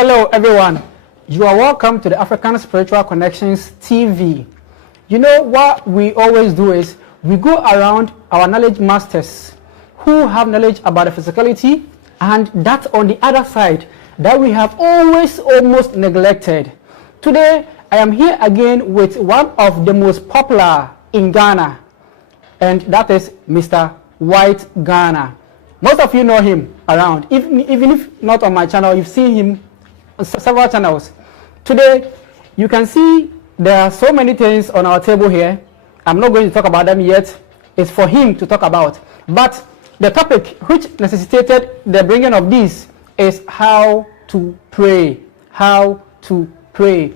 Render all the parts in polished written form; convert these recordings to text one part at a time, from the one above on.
Hello everyone, you are welcome to the African Spiritual Connections TV. You know what we always do is we go around our knowledge masters who have knowledge about the physicality and that on the other side that we have always almost neglected. Today I am here again with one of the most popular in Ghana, and that is Mr. White Ghana. Most of you know him around, even if not on my channel, you've seen him on several channels. Today you can see there are so many things on our table here. I'm not going to talk about them yet. It's for him to talk about. But the topic which necessitated the bringing of this is how to pray. How to pray.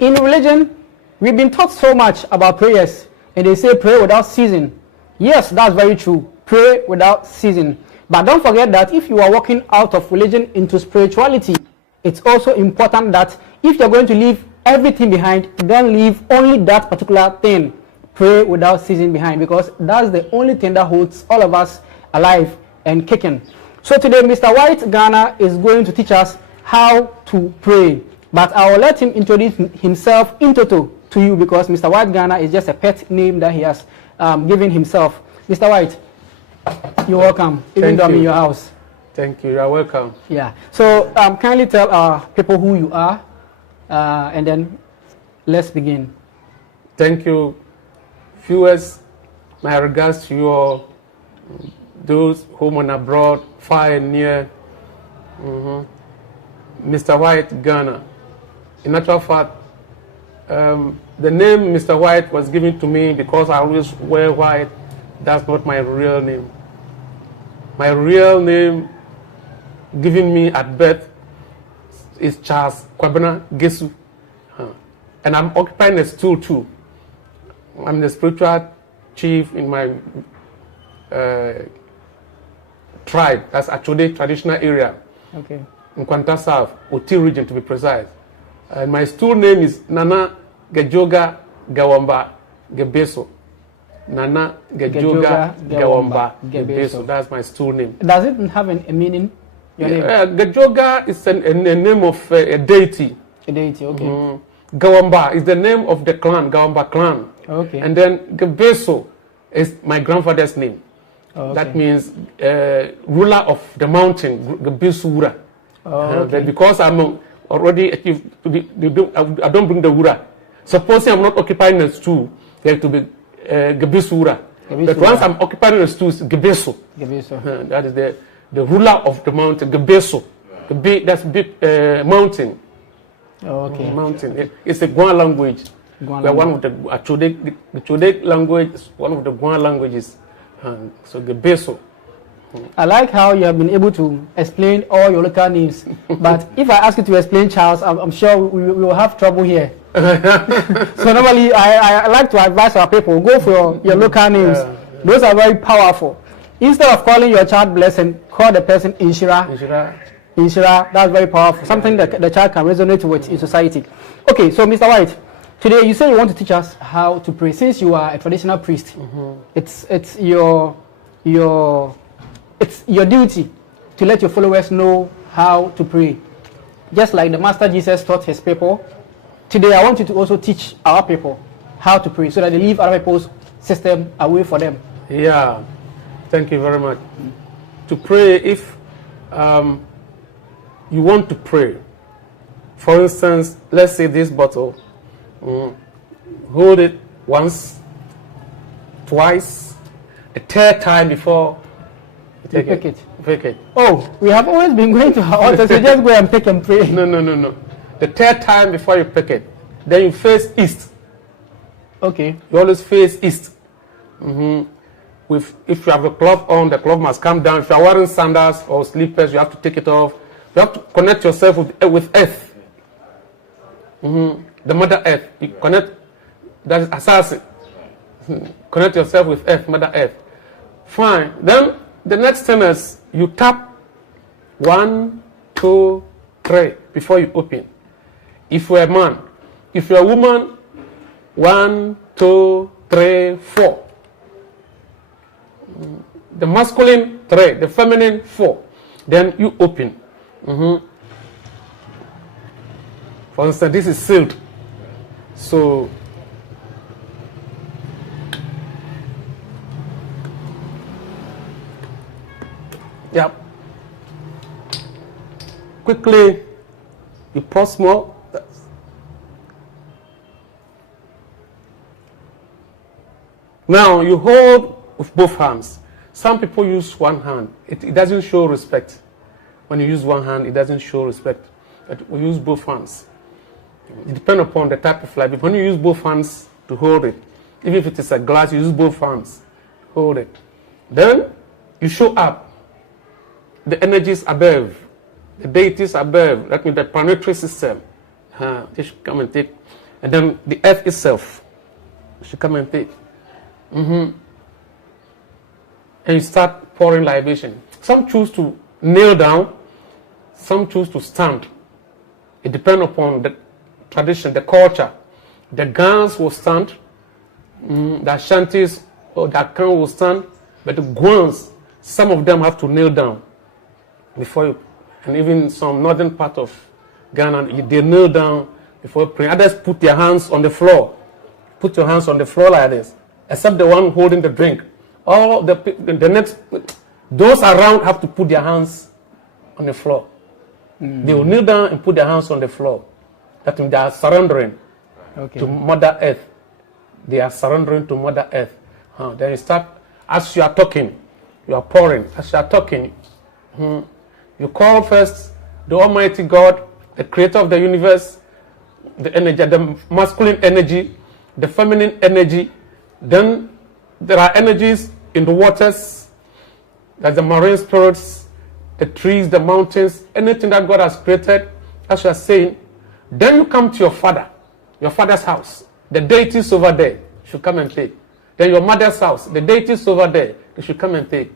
In religion, we've been taught so much about prayers, and they say pray without ceasing. Yes, that's very true. Pray without ceasing. But don't forget that if you are walking out of religion into spirituality, it's also important that if you're going to leave everything behind, don't leave only that particular thing. Pray without ceasing behind, because that's the only thing that holds all of us alive and kicking. So today, Mr. White Ghana is going to teach us how to pray. But I will let him introduce himself in total to you, because Mr. White Ghana is just a pet name that he has given himself. Mr. White, you're welcome, even though I'm in your house. Thank you, you're welcome. Yeah, so kindly tell our people who you are, and then let's begin. Thank you, viewers. My regards to you all, those home and abroad, far and near. Mr. White Ghana. In actual fact, the name Mr. White was given to me because I always wear white. That's not my real name. My real name, given me at birth, is Charles Kwabena Gesu. And I'm occupying a stool too. I'm the spiritual chief in my tribe. That's actually traditional area. Okay. In Kwanta South, Oti region to be precise. And my stool name is Nana Gejoga Gawamba Gebeso. Nana Gejoga Gawamba Gebeso. That's my stool name. Does it have a meaning? Gejoga is a name of a deity. A deity, okay. Gawamba is the name of the clan, Gawamba clan. Okay. And then Gebeso is my grandfather's name. Okay. That means ruler of the mountain, Gebesura. Okay. Because I'm already achieved, I don't bring the wura. Supposing I'm not occupying the stool, they have to be Gebesura. But once I'm occupying the stool, it's Gebeso. Gebeso. That is the ruler of the mountain, Gebeso. That's big mountain. Okay. Mountain. It's a Guan language. One of the Chodek language is one of the Guan languages. So Gebeso. I like how you have been able to explain all your local names. But if I ask you to explain Charles, I'm sure we will have trouble here. So normally I like to advise our people, go for your local names. Those are very powerful. Instead of calling your child Blessing, call the person Inshira. Inshira, that's very powerful. Something that the child can resonate with in society. Okay, so Mr. White, today you say you want to teach us how to pray. Since you are a traditional priest, it's your duty to let your followers know how to pray. Just like the Master Jesus taught his people, today I want you to also teach our people how to pray so that they leave other people's system away for them. Yeah, thank you very much. To pray, if you want to pray, for instance, let's say this bottle, hold it once, twice, a third time before you pick it. Pick it. Oh, we have always been going to our altars, so just go and pick and pray. No. The third time before you pick it, then you face east. Okay. You always face east. If you have a glove on, the glove must come down. If you are wearing sandals or slippers, you have to take it off. You have to connect yourself with earth. The Mother Earth. You connect, that is assassin. Connect yourself with earth, Mother Earth. Fine. Then the next thing is you tap 1, 2, 3 before you open. If you're a man, if you're a woman, 1, 2, 3, 4. The masculine 3, the feminine 4. Then you open. For instance, this is sealed. So yeah. Quickly, you pour small. Now you hold with both hands. Some people use one hand. It doesn't show respect. When you use one hand, it doesn't show respect. But we use both hands. It depends upon the type of libation. When you use both hands to hold it, even if it is a glass, you use both hands to hold it. Then you show up the energies above, the deities above. That means the planetary system. They should come and take. And then the earth itself should come and take. And you start pouring libation. Some choose to kneel down, some choose to stand. It depends upon the tradition, the culture. The Gans will stand, the Ashantis or the Akan will stand, but the Guans, some of them have to kneel down before you, and even some northern part of Ghana, they kneel down before you pray. Others put their hands on the floor. Put your hands on the floor like this, except the one holding the drink. All the next, those around have to put their hands on the floor. They will kneel down and put their hands on the floor. That means they are surrendering to Mother Earth. They are surrendering to Mother Earth. Then you start, as you are talking, you are pouring. As you are talking, you call first the Almighty God, the creator of the universe, the energy, the masculine energy, the feminine energy. Then there are energies in the waters, like the marine spirits, the trees, the mountains, anything that God has created, as you are saying. Then you come to your father's house. The deities over there should come and take. Then your mother's house, the deities over there, they should come and take.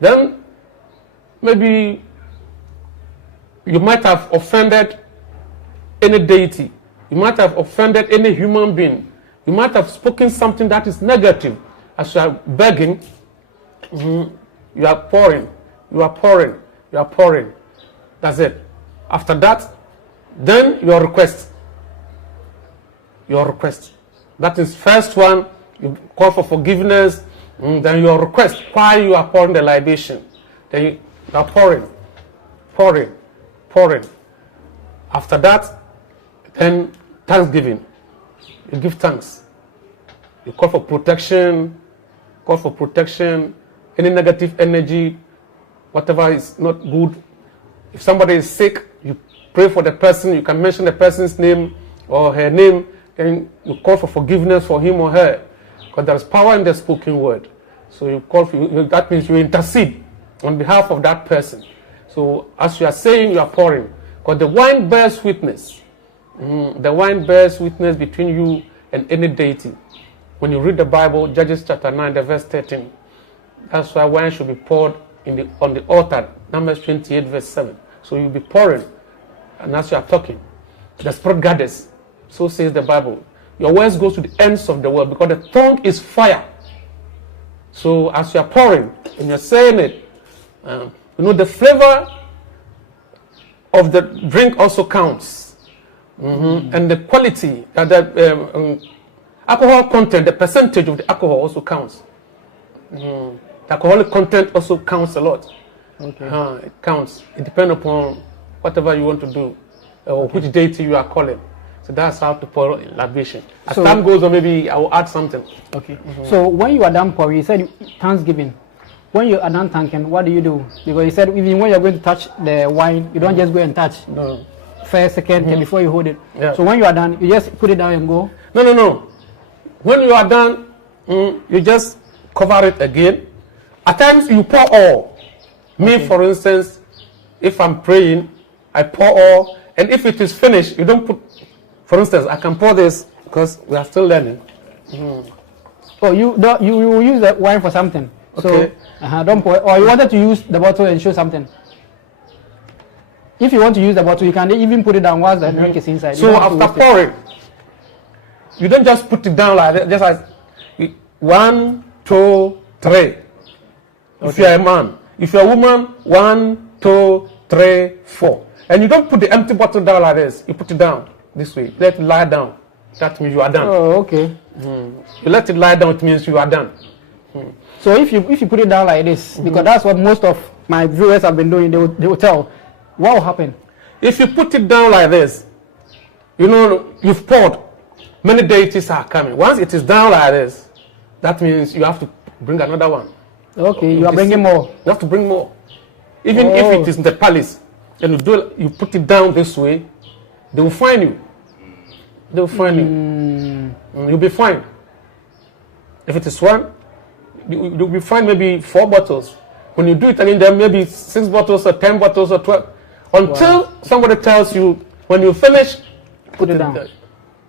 Then maybe you might have offended any deity. You might have offended any human being. You might have spoken something that is negative. As you are begging, you are pouring, you are pouring, you are pouring. That's it. After that, then your request. Your request. That is first one, you call for forgiveness, then your request, why you are pouring the libation. Then you are pouring, pouring, pouring. After that, then thanksgiving. You give thanks. You call for protection, any negative energy, whatever is not good. If somebody is sick, you pray for the person, you can mention the person's name or her name, then you call for forgiveness for him or her. Because there is power in the spoken word. So you call for, that means you intercede on behalf of that person. So as you are saying, you are pouring. Because the wine bears witness. The wine bears witness between you and any deity. When you read the Bible, Judges chapter 9, the verse 13, that's why wine should be poured on the altar, Numbers 28, verse 7. So you'll be pouring, and as you are talking, the Spirit gathers. So says the Bible. Your words go to the ends of the world, because the tongue is fire. So as you are pouring, and you're saying it, the flavor of the drink also counts. And the quality, the alcohol content, the percentage of the alcohol also counts. The alcoholic content also counts a lot. It counts. It depends upon whatever you want to do, or which deity you are calling. So that's how to pour libation. As time goes on, maybe I will add something. Okay. So when you are done pouring, you said thanksgiving. When you are done thanking, what do you do? Because you said even when you are going to touch the wine, you don't just go and touch. No. First, second, before you hold it. Yeah. So when you are done, you just put it down and go? No. When you are done, you just cover it again. At times you pour all. Me, for instance, if I'm praying, I pour all. And if it is finished, you don't put, for instance, I can pour this because we are still learning. Oh, you use the wine for something. Okay. So, don't pour. Or you wanted to use the bottle and show something. If you want to use the bottle, you can even put it down while the drink is inside. So after pouring, you don't just put it down like that. Just like 1, 2, 3. Okay. If you are a man, if you are a woman, 1, 2, 3, 4. And you don't put the empty bottle down like this. You put it down. this way. Let it lie down. That means you are done. Oh, okay. You let it lie down, it means you are done. So if you put it down like this, because that's what most of my viewers have been doing, they will tell, what will happen? If you put it down like this, you know, you've poured, many deities are coming. Once it is down like this, that means you have to bring another one. Okay, you are bringing more. You have to bring more. Even if it is in the palace, and you put it down this way, they will find you. They will find you. You'll be fine. If it is one, you'll be fine maybe 4 bottles. When you do it again, there may be 6 bottles or 10 bottles or 12. Until somebody tells you, when you finish, put it down.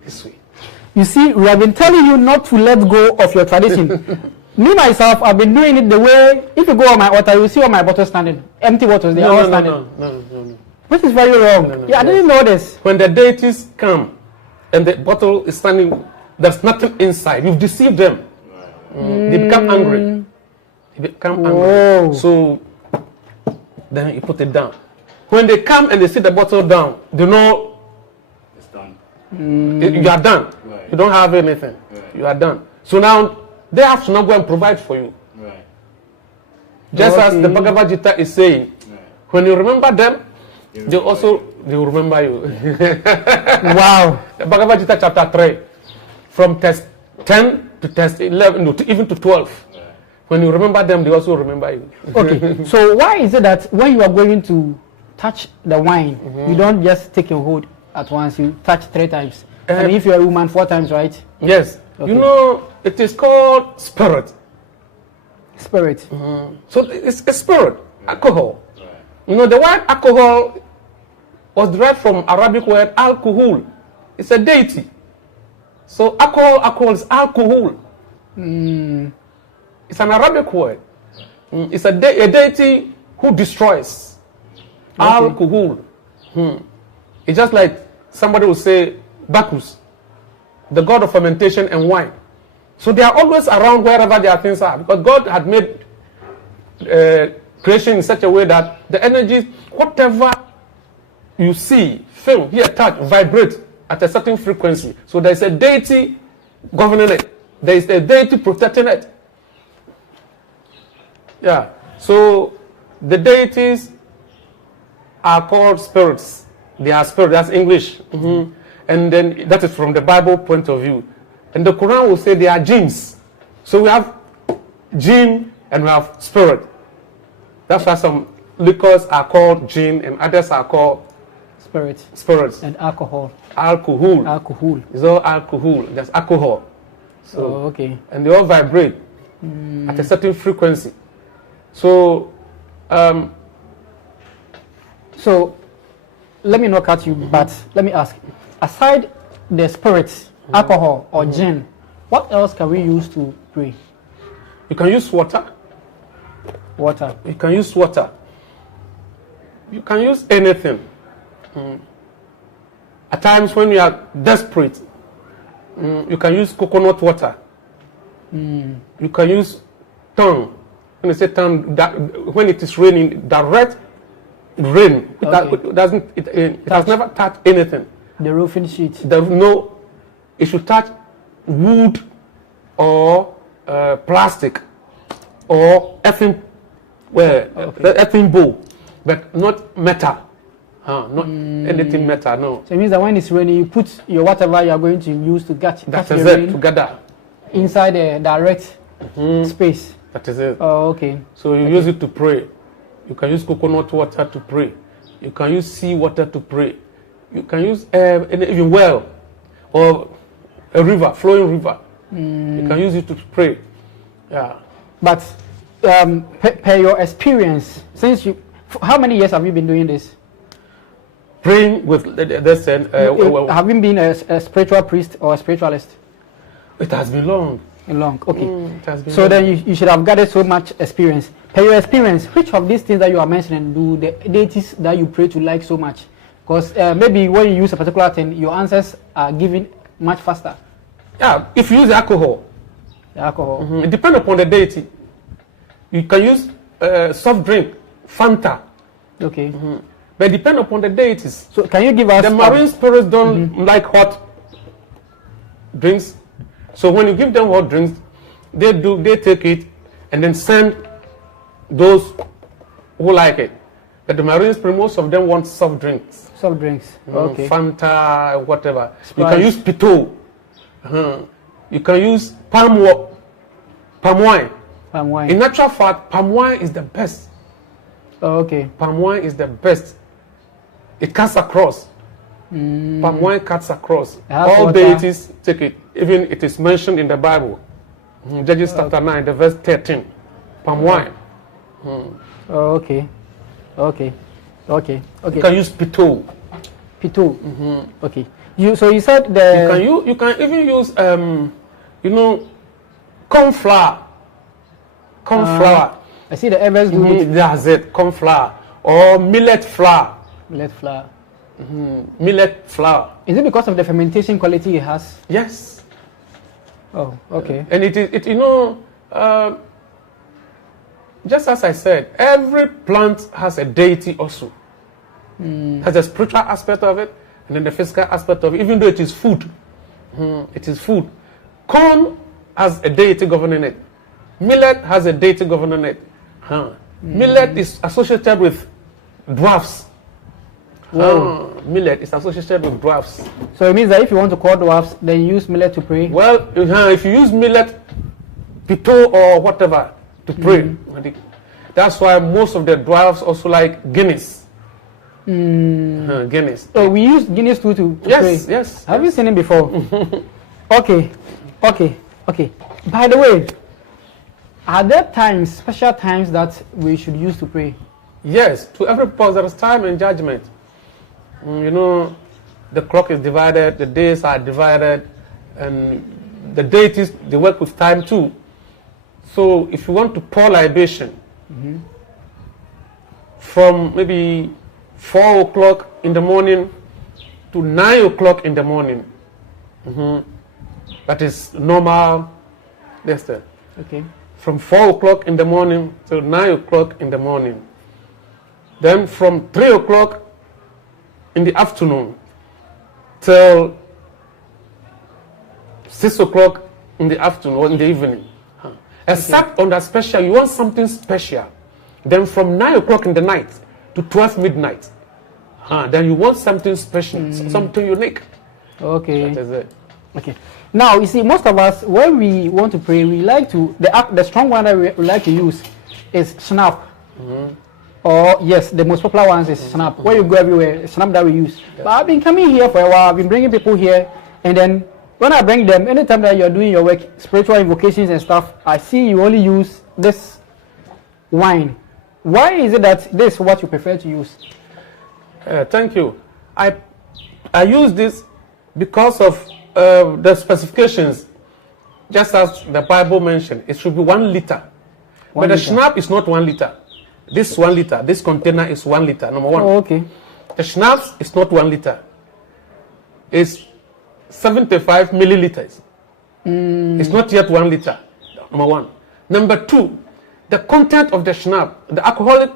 This way. You see, we have been telling you not to let go of your tradition. Me, myself, I've been doing it the way, if you go on my altar, you see all my bottles standing. Empty bottles, they are all standing. No. Which is very wrong. I didn't know this. When the deities come and the bottle is standing, there's nothing inside. You've deceived them. They become angry. They become angry. So then you put it down. When they come and they see the bottle down, they know it's done. You are done. Right. You don't have anything. Right. You are done. So now they have to now go and provide for you. Right. Just as the Bhagavad Gita is saying, when you remember them, they will remember you. Wow. The Bhagavad Gita chapter 3, from test 10 to test 11, no, even to 12. Right. When you remember them, they also remember you. Okay. So why is it that when you are going to touch the wine, you don't just take your hold at once, you touch 3 times? And if you're a woman, 4 times, right? Yes. Okay. You know, it is called spirit. Spirit. So it's a spirit, alcohol. Right. You know, the word alcohol was derived from Arabic word alcohol. It's a deity. So alcohol is alcohol. It's an Arabic word. It's a deity who destroys. Okay. Alcohol. It's just like somebody will say Bacchus, the god of fermentation and wine. So they are always around wherever their things are, because God had made creation in such a way that the energies, whatever you see, feel, hear, touch, vibrate at a certain frequency. So there is a deity governing it. There is a deity protecting it. Yeah. So the deities are called spirits. They are spirits. That's English. And then that is from the Bible point of view. And the Quran will say they are jinns. So we have jinn and we have spirit. That's why some liquors are called jinn and others are called spirits. And alcohol. Alcohol. It's all alcohol. There's alcohol. So, okay. And they all vibrate at a certain frequency. So, so let me not cut you, but let me ask. Aside the spirits, alcohol or gin, what else can we use to pray? You can use water. Water. You can use water. You can use anything. At times when you are desperate, you can use coconut water. You can use tongue. When I say tongue, when it is raining, direct rain. It has never touched anything. The roofing sheet. It should touch wood or plastic or earthen bowl, but not metal. Not anything metal, no. So it means that when it's raining, you put your whatever you are going to use to catch the rain together inside the direct space. That is it. Oh, okay. So you use it to pray. You can use coconut water to pray. You can use sea water to pray. You can use even well or a river, flowing river. You can use it to pray. Yeah. But per your experience, how many years have you been doing this? Praying with this. Have you been a spiritual priest or a spiritualist? It has been long. Long. Okay. It has been so long. Then you should have gathered so much experience. Per your experience, which of these things that you are mentioning do the deities that you pray to like so much? Because maybe when you use a particular thing, your answers are given much faster. Yeah, if you use alcohol. It depends upon the deity. You can use soft drink, Fanta. Okay. But depend upon the deities. So can you give us... The marine spirits don't like hot drinks. So when you give them hot drinks, they take it and then send those who like it. But the marine spirits, most of them want soft drinks. Soft drinks. Okay. Fanta, whatever. Sprite. You can use Pito. You can use palm wine. Palm wine. In actual fact, palm wine is the best. Oh, okay. Palm wine is the best. It cuts across. Palm wine cuts across. All deities take it. Even it is mentioned in the Bible. Judges chapter 9, the verse 13. Palm wine. Oh, okay. Okay. Okay. Okay. You can use Pito. Pito. Okay. So you said the... You can even use corn flour. Corn flour. I see the others do it. That's it. Corn flour or millet flour. Millet flour. Millet flour. Is it because of the fermentation quality it has? Yes. Oh, okay. And just as I said, every plant has a deity also. Has a spiritual aspect of it, and then the physical aspect of it, even though it is food. It is food. Corn has a deity governing it. Millet has a deity governing it. Millet is associated with dwarfs. Millet is associated with dwarfs. So it means that if you want to call dwarfs, then use millet to pray? Well, if you use millet, Pito or whatever to pray, that's why most of the dwarfs also like Guinness. Guinness. So we use Guinness too to pray? Yes. Have you seen it before? Okay. By the way, are there times, special times that we should use to pray? Yes, to every purpose there is time and judgment. The clock is divided, the days are divided, and the deities, they work with time too. So if you want to pour libation from maybe 4 o'clock in the morning to 9 o'clock in the morning, that is normal. Okay. From 4 o'clock in the morning to 9 o'clock in the morning. Then from 3 o'clock in the afternoon till 6 o'clock in the afternoon or in the evening. Except on that special, you want something special. Then from 9 o'clock in the night to 12 midnight. Then you want something special, something unique. Okay. That is it. Okay. Now, you see, most of us, when we want to pray, we like to, the strong one that we like to use is snap. Or, yes, the most popular ones is snap. Where you go everywhere, snap that we use. But I've been coming here for a while, I've been bringing people here, and then when I bring them, anytime that you're doing your work, spiritual invocations and stuff, I see you only use this wine. Why is it that this is what you prefer to use? Thank you. I use this because of the specifications, just as the Bible mentioned. It should be 1 liter. But the schnapps is not 1 liter. This 1 liter, this container is 1 liter, number one. Oh, okay. The schnapps is not 1 liter. It's 75 milliliters. It's not yet 1 liter, number one. Number two, the content of the schnapps, the alcoholic,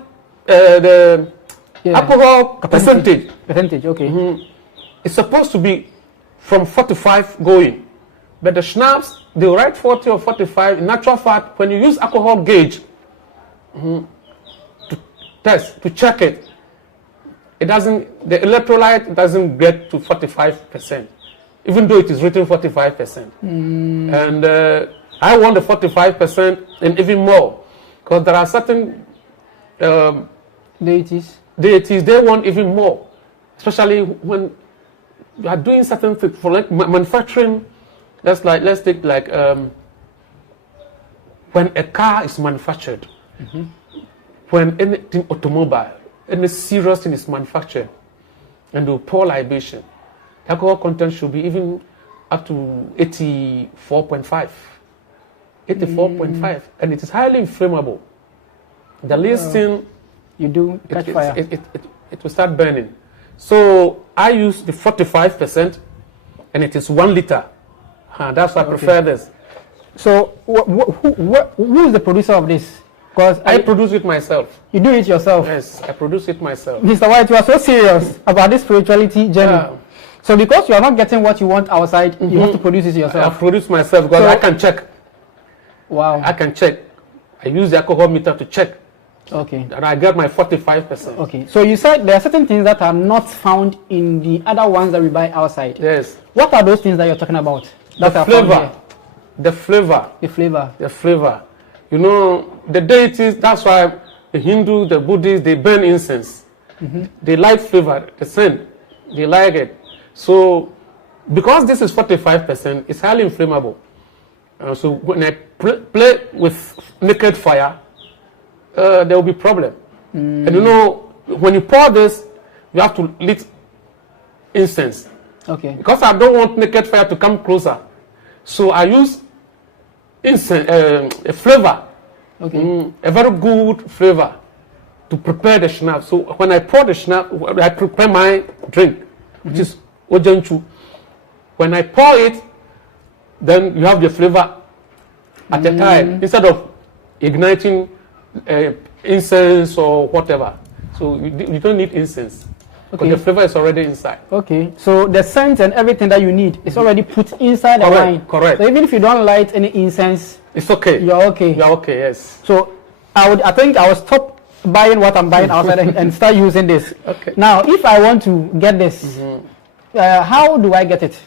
alcohol percentage. Percentage, okay. It's supposed to be from 45 going. But the schnapps, they write 40 or 45. In actual fact, when you use alcohol gauge to test, to check it, the electrolyte doesn't get to 45%, even though it is written 45%. And I want the 45% and even more, because there are certain deities, they want even more, especially when you are doing certain things for like manufacturing. That's like, let's take like when a car is manufactured, when anything automobile, any serious thing is manufactured, and they pour libation, the alcohol content should be even up to 84.5, and it is highly inflammable. The least thing you do catch fire. It will start burning. So I use the 45%, and it is 1 liter. That's why I prefer this. So who is the producer of this? Because I produce it myself. You do it yourself? Yes, I produce it myself. Mr. White, you are so serious about this spirituality journey. Yeah. So because you are not getting what you want outside, you have to produce it yourself. I produce myself because I can check. Wow. I can check. I use the alcohol meter to check. Okay. And I get my 45%. Okay. So you said there are certain things that are not found in the other ones that we buy outside. Yes. What are those things that you're talking about? That The flavor. The flavor. The flavor. The flavor. You know, the deities, that's why the Hindu, the Buddhists, they burn incense. They like flavor, the scent. They like it. So, because this is 45%, it's highly inflammable. So when I play with naked fire, there will be problem. And you know, when you pour this, you have to lit incense. Okay. Because I don't want naked fire to come closer, so I use incense, a flavor, a very good flavor to prepare the schnapps. So when I pour the schnapps, I prepare my drink, which is ojanchu. When I pour it, then you have the flavor at the time instead of igniting incense or whatever. So you don't need incense. Because the flavor is already inside. Okay. So the scent and everything that you need is already put inside the wine. Correct. So even if you don't light any incense, it's okay. You're okay. You're okay, yes. So I think I will stop buying what I'm buying outside and start using this. Okay. Now, if I want to get this, how do I get it?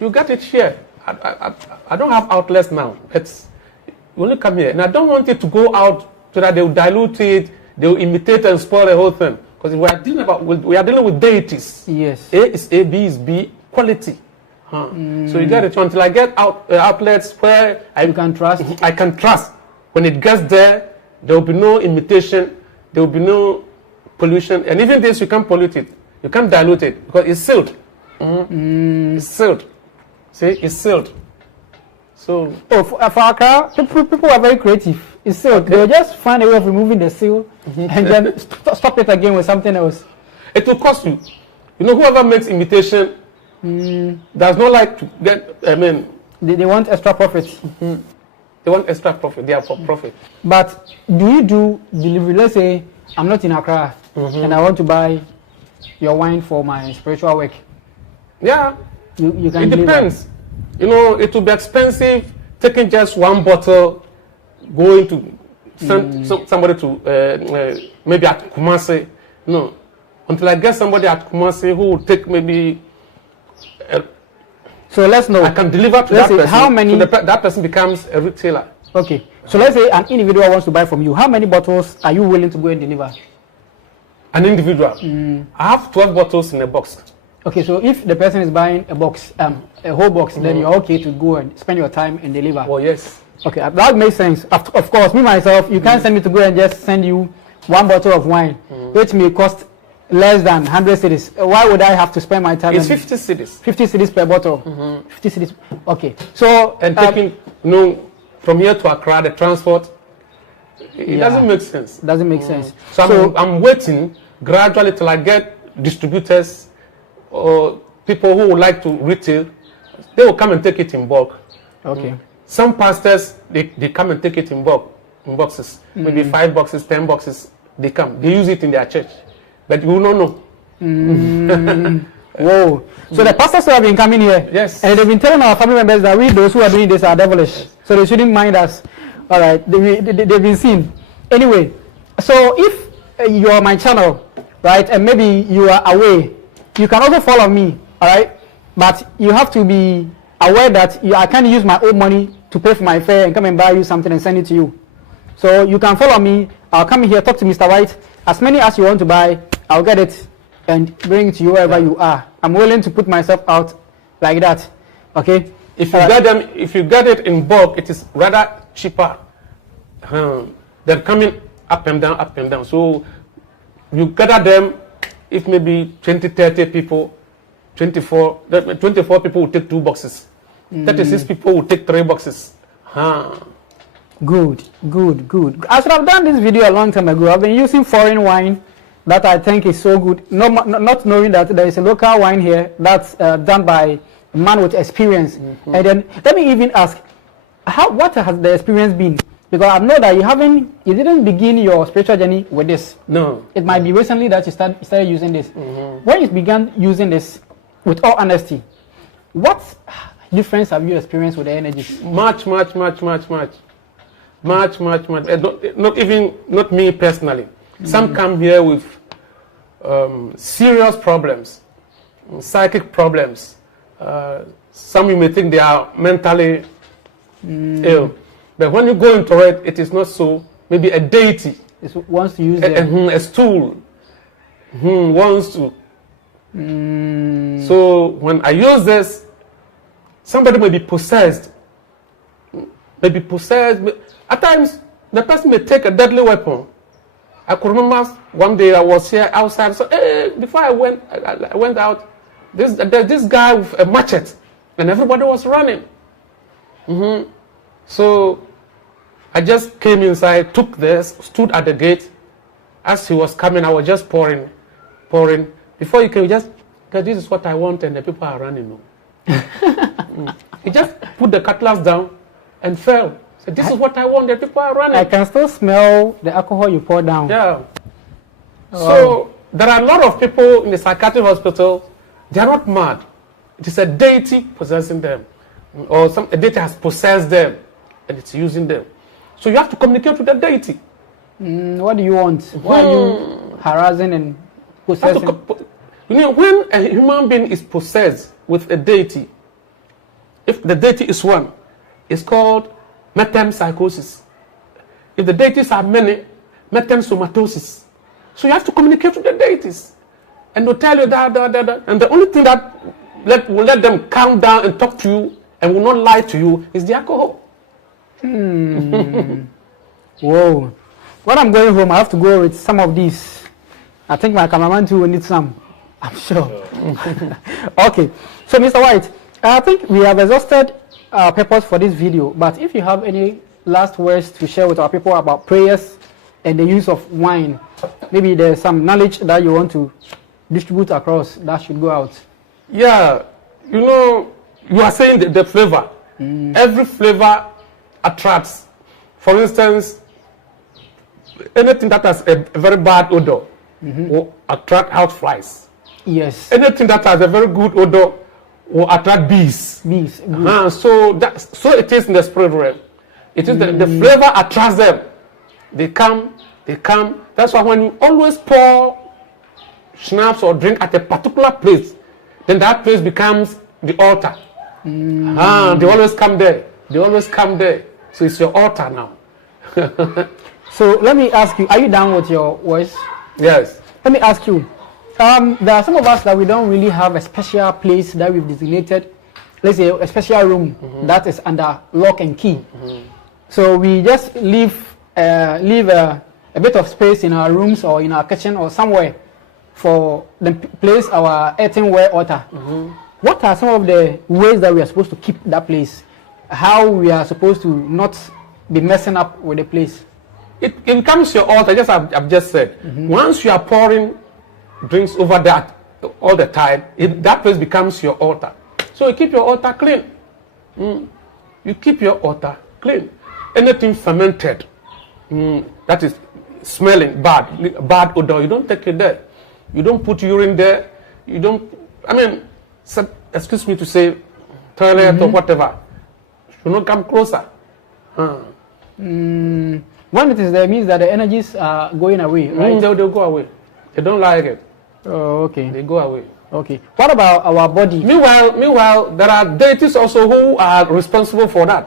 You get it here. I don't have outlets now. It's you only come here, and I don't want it to go out so that they will dilute it, they will imitate and spoil the whole thing. Because we are dealing with deities. Yes. A is A, B is B, quality. So you get it until I get outlets where you can trust. I can trust. When it gets there, there will be no imitation, there will be no pollution, and even this you can't pollute it, you can't dilute it because it's sealed. It's sealed. See, it's sealed. So for Accra, people are very creative. It's sealed. They'll just find a way of removing the seal and then stop it again with something else. It will cost you. You know, whoever makes imitation does not like to get. I mean, they want extra profit. They want extra profit. They are for profit. But do you do delivery? Let's say I'm not in Accra and I want to buy your wine for my spiritual work. Yeah, you can. It depends. You know, it will be expensive taking just one bottle, going to send somebody to maybe at Kumasi. No, until I get somebody at Kumasi who will take maybe. So let's know. I can deliver to that person. How many? So that person becomes a retailer. Okay. So let's say an individual wants to buy from you. How many bottles are you willing to go and deliver? An individual. I have 12 bottles in a box. Okay, so if the person is buying a box, a whole box, then you're okay to go and spend your time and deliver. Oh yes. Okay, that makes sense. Of course, me myself, you can't send me to go and just send you one bottle of wine, which may cost less than 100 cedis. Why would I have to spend my time? It's 50 cedis. 50 cedis per bottle. 50 cedis. Okay. So and taking from here to Accra, the transport, it doesn't make sense. Doesn't make sense. So I'm waiting gradually till I get distributors or people who would like to retail. They will come and take it in bulk. Okay. Some pastors they come and take it in bulk, in boxes, maybe 5 boxes, 10 boxes. They come, they use it in their church, but you will not know. Whoa! So the pastors who have been coming here, yes, and they've been telling our family members that we, those who are doing this, are devilish. So they shouldn't mind us. All right, they've been seen. Anyway, so if you are my channel, right, and maybe you are away, you can also follow me. All right, but you have to be aware that I can't use my own money to pay for my fare and come and buy you something and send it to you. So you can follow me. I'll come here, talk to Mr. White. As many as you want to buy, I'll get it and bring it to you wherever you are. I'm willing to put myself out like that. Okay. If you get them, if you get it in bulk, it is rather cheaper than coming up and down, up and down. So you gather them. If maybe 20, 30 people, 24 people will take 2 boxes. 36 people will take 3 boxes. Good. I should have done this video a long time ago. I've been using foreign wine that I think is so good. Not knowing that there is a local wine here that's done by a man with experience. And then let me even ask, what has the experience been? Because I know that you didn't begin your spiritual journey with this. No. It might be recently that you started using this. When you began using this, with all honesty, what difference have you experienced with the energies? Much. Not me personally. Some come here with serious problems, psychic problems. Some you may think they are mentally ill. But when you go into it, it is not so. Maybe a deity wants to use a stool wants to. So when I use this, somebody may be possessed. At times, the person may take a deadly weapon. I could remember one day I was here outside. So before I went out, there's this guy with a machete, and everybody was running. So I just came inside, took this, stood at the gate. As he was coming, I was just pouring. Before he came, because this is what I want, and the people are running. He just put the cutlass down and fell. So this is what I want, the people are running. I can still smell the alcohol you pour down. Yeah. So there are a lot of people in the psychiatric hospital. They are not mad. It is a deity possessing them, or a deity has possessed them, and it's using them. So you have to communicate with the deity. What do you want? Why are you harassing and possessing? When a human being is possessed with a deity, if the deity is one, it's called metempsychosis. If the deities are many, metempsomatosis. So you have to communicate with the deities. And they'll tell you that. And the only thing that will let them calm down and talk to you and will not lie to you is the alcohol. Whoa. When I'm going home, I have to go with some of these. I think my cameraman too will need some. I'm sure. Okay. So, Mr. White, I think we have exhausted our purpose for this video. But if you have any last words to share with our people about prayers and the use of wine, maybe there's some knowledge that you want to distribute across that should go out. Yeah. You are saying the flavor. Every flavor attracts. For instance, anything that has a very bad odor will attract houseflies. Yes. Anything that has a very good odor will attract bees. So it is in the spirit realm. It is the flavor attracts them. They come. That's why when you always pour schnapps or drink at a particular place, then that place becomes the altar. They always come there. So it's your altar now. So let me ask you, are you done with your voice? Yes. Let me ask you, there are some of us that we don't really have a special place that we've designated, let's say a special room that is under lock and key. So we just leave a bit of space in our rooms or in our kitchen or somewhere for the place our earthenware altar. What are some of the ways that we are supposed to keep that place? How we are supposed to not be messing up with the place? It becomes your altar, just I've just said. Once you are pouring drinks over that all the time, that place becomes your altar. So you keep your altar clean. You keep your altar clean. Anything fermented, that is smelling bad odor, you don't take it there. You don't put urine there. You don't, excuse me to say, toilet or whatever. Should not come closer. When it is there, it means that the energies are going away, right? They'll go away. They don't like it. Oh, okay. They go away. Okay. What about our body? Meanwhile, there are deities also who are responsible for that,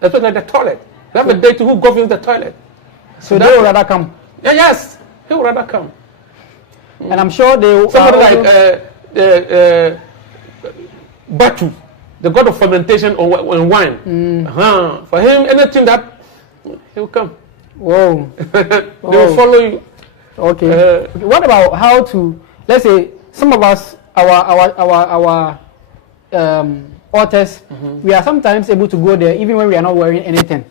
especially the toilet. We have a deity who governs the toilet. So they will rather come. Yeah, yes, they will rather come. And I'm sure they will. Somebody like Batu, the god of fermentation and wine. For him, anything that he will come. Whoa. They will follow you. Okay. What about how to, let's say, some of us, our authors, we are sometimes able to go there even when we are not wearing anything.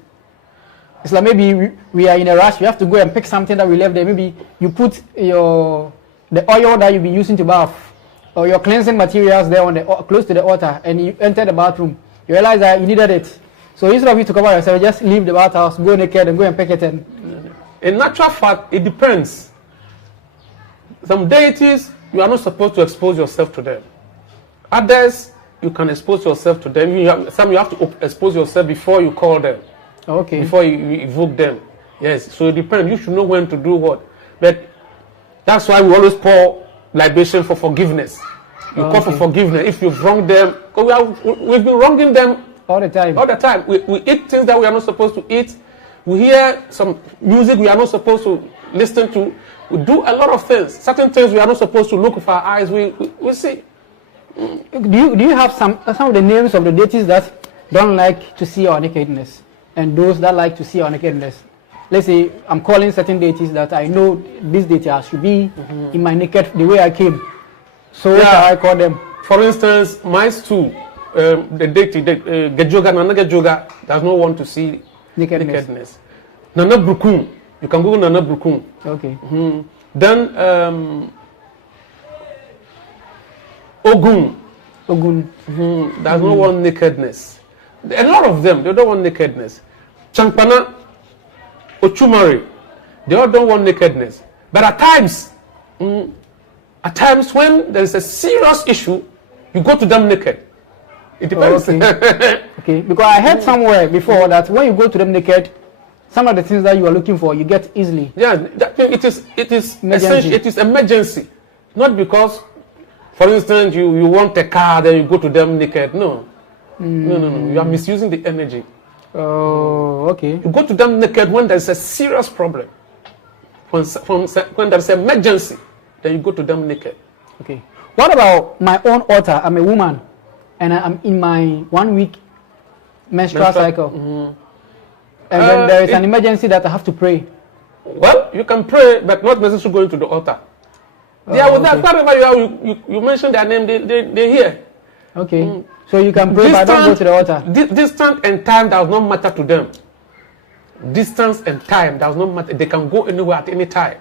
It's like maybe we are in a rush, we have to go and pick something that we left there. Maybe you put the oil that you'll be using to bath or your cleansing materials there on close to the altar, and you enter the bathroom. You realize that you needed it. So instead of you to cover yourself, just leave the bathhouse, go naked and go and pick it in. In natural fact, it depends. Some deities, you are not supposed to expose yourself to them. Others, you can expose yourself to them. Some you have to expose yourself before you call them. Okay. Before you evoke them. Yes, so it depends. You should know when to do what. But that's why we always pour libation for forgiveness. You call for forgiveness. If you've wronged them, because we've been wronging them all the time. All the time. We eat things that we are not supposed to eat. We hear some music we are not supposed to listen to. We do a lot of things. Certain things we are not supposed to look with our eyes. We see. Do you have some of the names of the deities that don't like to see our nakedness, and those that like to see our nakedness? Let's say I'm calling certain deities that I know this deity I should be in my naked the way I came. So what shall I call them? For instance, my stool, the deity, Gejoga, Nana Gejoga, does not want to see nakedness. Nana Brukun, you can Google Nana Brukun. Okay. Then Ogun. Does not want nakedness. A lot of them, they don't want nakedness. Champana, Ochumari, they all don't want nakedness. But at times when there is a serious issue, you go to them naked. It depends. Okay, because I heard somewhere before that when you go to them naked, some of the things that you are looking for, you get easily. Yeah, it is essential. It is emergency. Not because, for instance, you want a car, then you go to them naked. No. No. You are misusing the energy. Oh, okay. You go to them naked when there is a serious problem. When there is an emergency, then you go to them naked. Okay. What about my own altar? I'm a woman, and I'm in my 1 week menstrual cycle. And then there is an emergency that I have to pray. Well, you can pray, but not necessarily going to the altar. Wherever you are, you mention their name, they hear. Okay. So you can pray, but don't go to the altar. Distance and time does not matter to them. Distance and time does not matter. They can go anywhere at any time.